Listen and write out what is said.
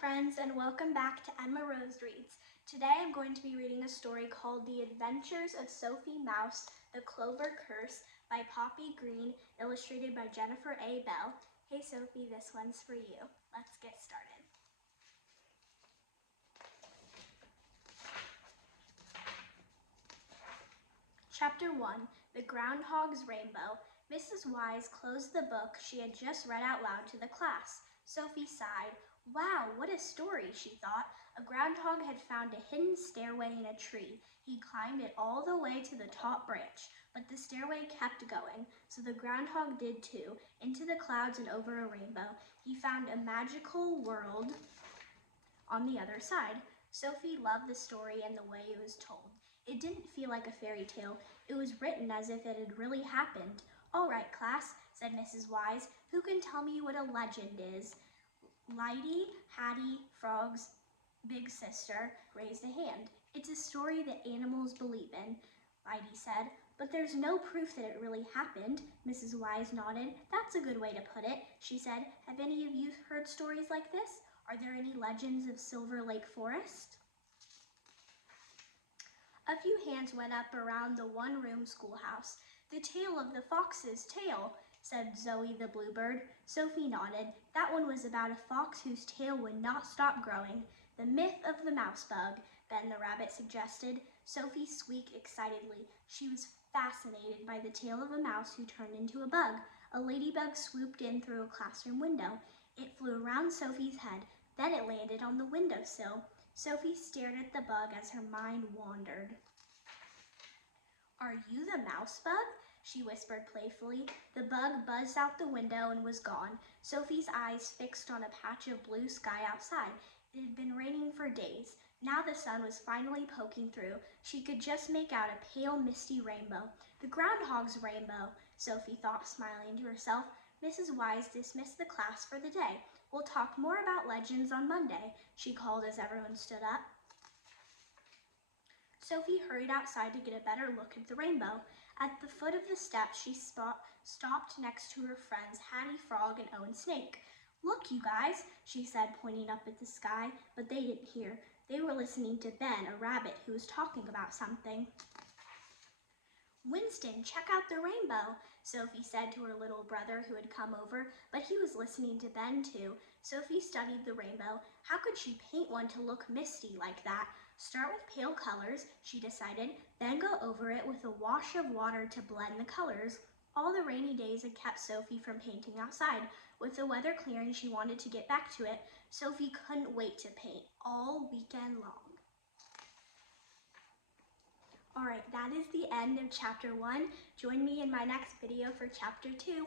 friends, and welcome back to Emma Rose Reads. Today I'm going to be reading a story called The Adventures of Sophie Mouse, The Clover Curse by Poppy Green, illustrated by Jennifer A. Bell. Hey Sophie, this one's for you. Let's get started. Chapter 1, The Groundhog's Rainbow. Mrs. Wise closed the book she had just read out loud to the class. Sophie sighed. Wow, what a story, she thought. A groundhog had found a hidden stairway in a tree. He climbed it all the way to the top branch, but the stairway kept going, so the groundhog did too, into the clouds and over a rainbow. He found a magical world on the other side. Sophie loved the story and the way it was told. It didn't feel like a fairy tale. It was written as if it had really happened. All right, class, said Mrs. Wise. Who can tell me what a legend is? Lighty, Hattie, Frog's big sister, raised a hand. It's a story that animals believe in, Lighty said. But there's no proof that it really happened, Mrs. Wise nodded. That's a good way to put it, she said. Have any of you heard stories like this? Are there any legends of Silver Lake Forest? A few hands went up around the one-room schoolhouse. The tale of the fox's tail, said Zoe the bluebird. Sophie nodded. That one was about a fox whose tail would not stop growing. The myth of the mouse bug, Ben the rabbit suggested. Sophie squeaked excitedly. She was fascinated by the tale of a mouse who turned into a bug. A ladybug swooped in through a classroom window. It flew around Sophie's head. Then it landed on the windowsill. Sophie stared at the bug as her mind wandered. Are you the mouse bug? She whispered playfully. The bug buzzed out the window and was gone. Sophie's eyes fixed on a patch of blue sky outside. It had been raining for days. Now the sun was finally poking through. She could just make out a pale, misty rainbow. The groundhog's rainbow, Sophie thought, smiling to herself. Mrs. Wise dismissed the class for the day. We'll talk more about legends on Monday, she called as everyone stood up. Sophie hurried outside to get a better look at the rainbow. At the foot of the steps, she stopped next to her friends Hattie Frog and Owen Snake. Look, you guys, she said, pointing up at the sky, but they didn't hear. They were listening to Ben, a rabbit, who was talking about something. Winston, check out the rainbow, Sophie said to her little brother who had come over, but he was listening to Ben too. Sophie studied the rainbow. How could she paint one to look misty like that? Start with pale colors, she decided, then go over it with a wash of water to blend the colors. All the rainy days had kept Sophie from painting outside. With the weather clearing, she wanted to get back to it. Sophie couldn't wait to paint all weekend long. All right, that is the end of chapter 1. Join me in my next video for chapter 2.